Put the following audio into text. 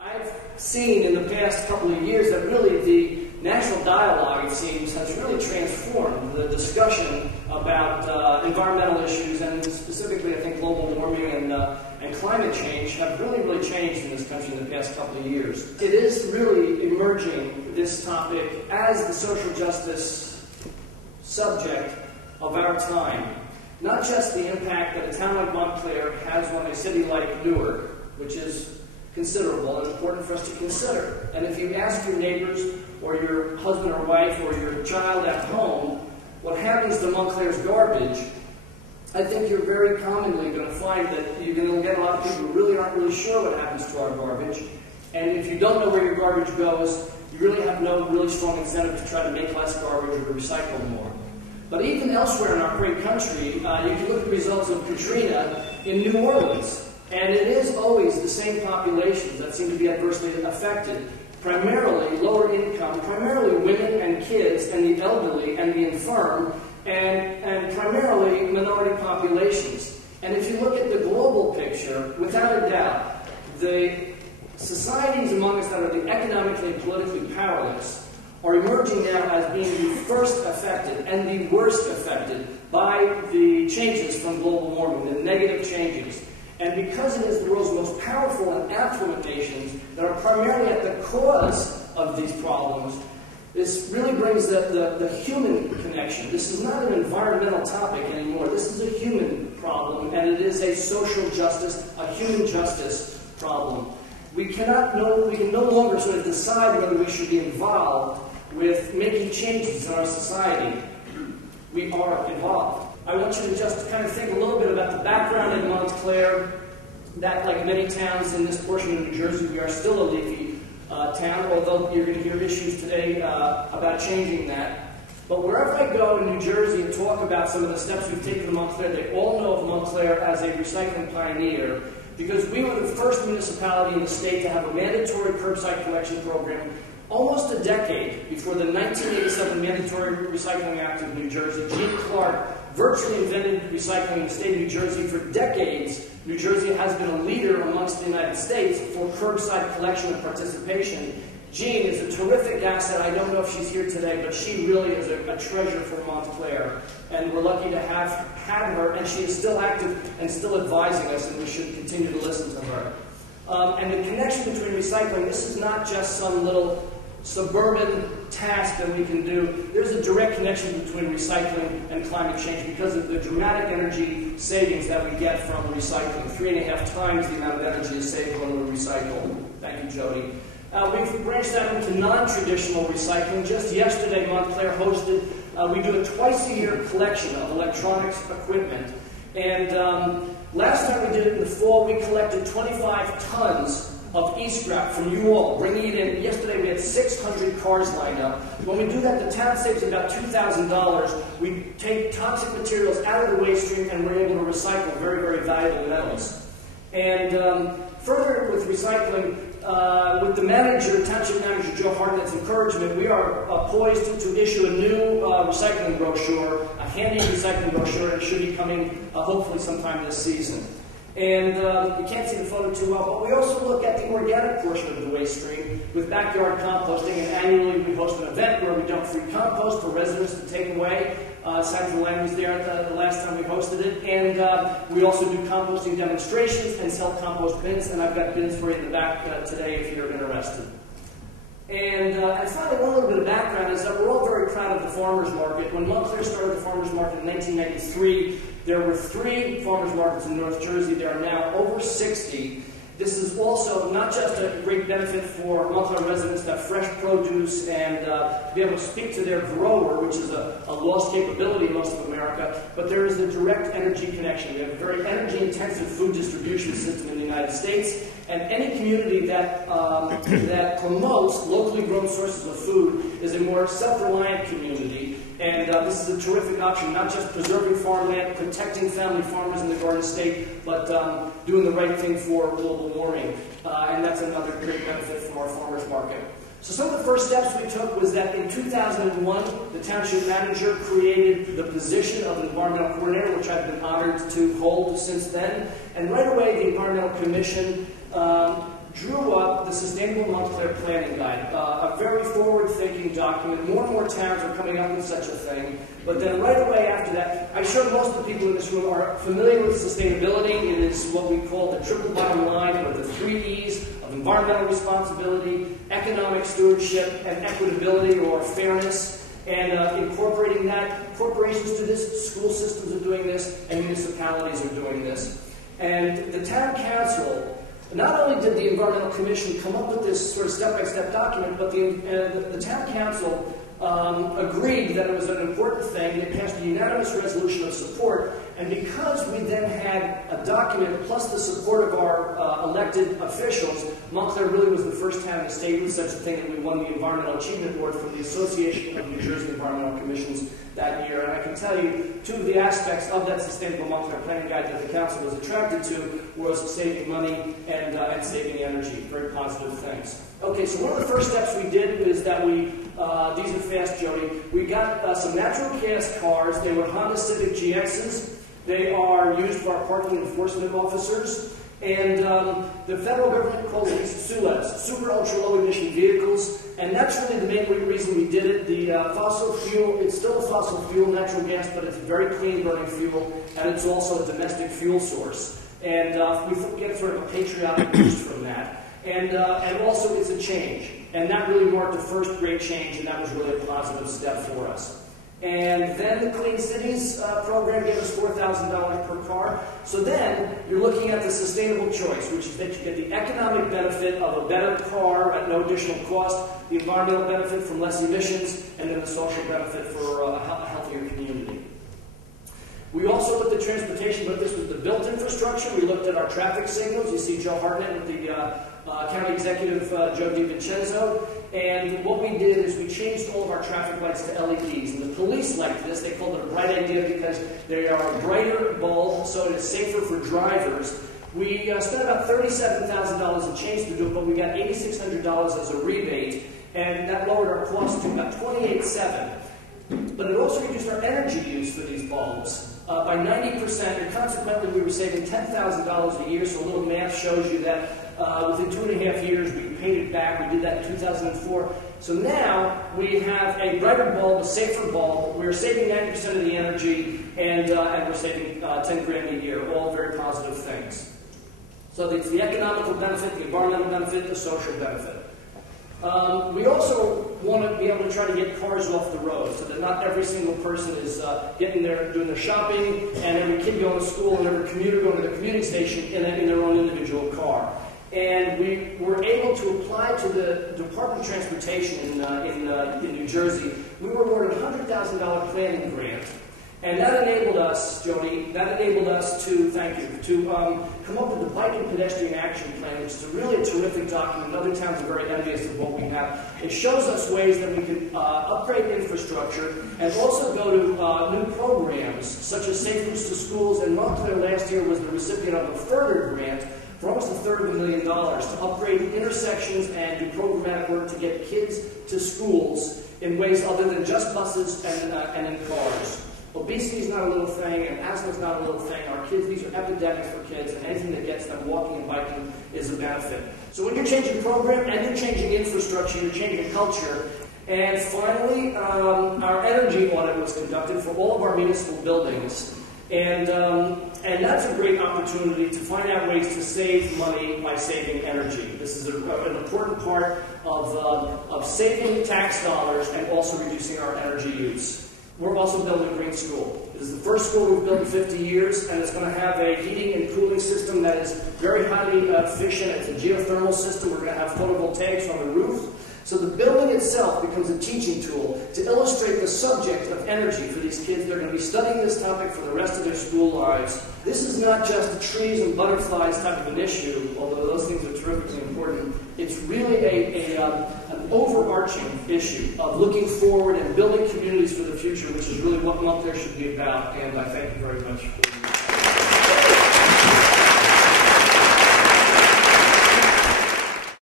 I've seen in the past couple of years that really the national dialogue, it seems, has really transformed the discussion about environmental issues, and specifically, I think, global warming and climate change have really changed in this country in the past couple of years. It is really emerging, this topic, as the social justice subject of our time. Not just the impact that a town like Montclair has on a city like Newark, which is considerable and important for us to consider. And if you ask your neighbors or your husband or wife or your child at home what happens to Montclair's garbage, I think you're very commonly going to find that you're going to get a lot of people who really aren't really sure what happens to our garbage. And if you don't know where your garbage goes, you really have no really strong incentive to try to make less garbage or to recycle more. But even elsewhere in our great country, you can look at the results of Katrina in New Orleans. And it is always the same populations that seem to be adversely affected. Primarily lower income, primarily women and kids and the elderly and the infirm, and primarily minority populations. And if you look at the global picture, without a doubt, the societies among us that are the economically and politically powerless are emerging now as being the first affected and the worst affected by the changes from global warming, the negative changes. And because it is the world's most powerful and affluent nations that are primarily at the cause of these problems, this really brings the human connection. This is not an environmental topic anymore. This is a human problem, and it is a social justice, a human justice problem. We can no longer sort of decide whether we should be involved with making changes in our society. We are involved. I want you to just kind of think a little bit about the background in Montclair, that like many towns in this portion of New Jersey, we are still a leafy town, although you're going to hear issues today about changing that. But wherever I go in New Jersey and talk about some of the steps we've taken in Montclair, they all know of Montclair as a recycling pioneer, because we were the first municipality in the state to have a mandatory curbside collection program almost a decade before the 1987 Mandatory Recycling Act of New Jersey. Gene Clark virtually invented recycling in the state of New Jersey. For decades, New Jersey has been a leader amongst the United States for curbside collection and participation. Jean is a terrific asset. I don't know if she's here today, but she really is a treasure for Montclair. And we're lucky to have had her, and she is still active and still advising us, and we should continue to listen to her. And the connection between recycling, this is not just some little suburban task that we can do. There's a direct connection between recycling and climate change because of the dramatic energy savings that we get from recycling. 3.5 times the amount of energy is saved when we recycle. Thank you, Jody. We've branched out into non-traditional recycling. Just yesterday, Montclair hosted, we do a twice-a-year collection of electronics equipment. And last time we did it in the fall, we collected 25 tons of e-scrap from you all, bringing it in. Yesterday we had 600 cars lined up. When we do that, the town saves about $2,000. We take toxic materials out of the waste stream and we're able to recycle very valuable metals. And further with recycling, with the manager, Township Manager Joe Hartnett's encouragement, we are poised to issue a new recycling brochure, a handy recycling brochure, and it should be coming hopefully sometime this season. And you can't see the photo too well, but we also look at the organic portion of the waste stream with backyard composting, and annually we host an event where we dump free compost for residents to take away. Sandra Lang was there the last time we hosted it, and we also do composting demonstrations and sell compost bins, and I've got bins for you in the back today if you're interested. And finally, one little bit of background is that we're all very proud of the farmers market. When Montclair started the farmers market in 1993, there were 3 farmers markets in North Jersey. There are now over 60. This is also not just a great benefit for Montclair residents to have fresh produce and to be able to speak to their grower, which is a lost capability in most of America, but there is a direct energy connection. We have a very energy-intensive food distribution system in the United States, and any community that promotes locally grown sources of food is a more self-reliant community. And this is a terrific option, not just preserving farmland, protecting family farmers in the Garden State, but doing the right thing for global warming. And that's another great benefit from our farmers market. So some of the first steps we took was that in 2001, the township manager created the position of environmental coordinator, which I've been honored to hold since then. And right away, the Environmental Commission drew up the Sustainable Montclair Planning Guide, a very forward-thinking document. More and more towns are coming up with such a thing. But then right away after that, I'm sure most of the people in this room are familiar with sustainability. It is what we call the triple bottom line, or the 3 E's of environmental responsibility, economic stewardship, and equitability or fairness. And incorporating that, corporations do this, school systems are doing this, and municipalities are doing this. And the town council, not only did the Environmental Commission come up with this sort of step-by-step document, but the town council agreed that it was an important thing. They passed a unanimous resolution of support, and because we then had a document plus the support of our elected officials, Montclair really was the first town in the state with such a thing, and we won the Environmental Achievement Award from the Association of New Jersey Environmental Commissions that year. And I can tell you, 2 of the aspects of that Sustainable Montclair Planning Guide that the council was attracted to was saving money and saving energy. Very positive things. Okay, so one of the first steps we did is that these are fast, Jody, we got some natural gas cars. They were Honda Civic GXs. They are used for our parking enforcement officers. And the federal government calls these SULEVs, super ultra low emission vehicles. And that's really the main reason we did it. The fossil fuel, it's still a fossil fuel, natural gas, but it's a very clean burning fuel, and it's also a domestic fuel source. And we get sort of a patriotic boost from that. And also it's a change. And that really marked the first great change, and that was really a positive step for us. And then the Clean Cities program gave us $4,000 per car. So then you're looking at the sustainable choice, which is that you get the economic benefit of a better car at no additional cost, the environmental benefit from less emissions, and then the social benefit for a healthier community. We also looked at transportation, but this was the built infrastructure. We looked at our traffic signals. You see Joe Hartnett with the County Executive Joe DiVincenzo. And what we did is we changed all of our traffic lights to LEDs. And the police liked this. They called it a bright idea because they are a brighter bulb, so it is safer for drivers. We spent about $37,000 in change to do it, but we got $8,600 as a rebate, and that lowered our cost to about $28,700. But it also reduced our energy use for these bulbs by 90%, and consequently we were saving $10,000 a year. So a little math shows you that within 2.5 years we paid it back. We did that in 2004. So now we have a brighter bulb, a safer bulb. We're saving 90% of the energy, and we're saving $10,000 a year. All very positive things. So it's the economical benefit, the environmental benefit, the social benefit. We also want to be able to try to get cars off the road so that not every single person is getting there, doing their shopping, and every kid going to school and every commuter going to the commuting station in their own individual car. And we were able to apply to the Department of Transportation in New Jersey. We were awarded a $100,000 planning grant. And that enabled us, Jody, to, thank you, to come up with the Bike and Pedestrian Action Plan, which is really a terrific document. Other towns are very envious of what we have. It shows us ways that we can upgrade infrastructure and also go to new programs, such as Safe Routes to Schools. And Montclair last year was the recipient of a further grant for almost $250,000 to upgrade intersections and do programmatic work to get kids to schools in ways other than just buses and in cars. Obesity is not a little thing, and asthma is not a little thing. Our kids, these are epidemics for kids, and anything that gets them walking and biking is a benefit. So when you're changing program and you're changing infrastructure, you're changing culture. And finally, our energy audit was conducted for all of our municipal buildings. And that's a great opportunity to find out ways to save money by saving energy. This is an important part of saving tax dollars and also reducing our energy use. We're also building a green school. This is the first school we've built in 50 years, and it's going to have a heating and cooling system that is very highly efficient. It's a geothermal system. We're going to have photovoltaics on the roof. So the building itself becomes a teaching tool to illustrate the subject of energy for these kids. They're going to be studying this topic for the rest of their school lives. This is not just a trees and butterflies type of an issue, although those things are terrifically important. It's really an overarching issue of looking forward and building communities for the future, which is really what Montclair should be about, and I thank you very much for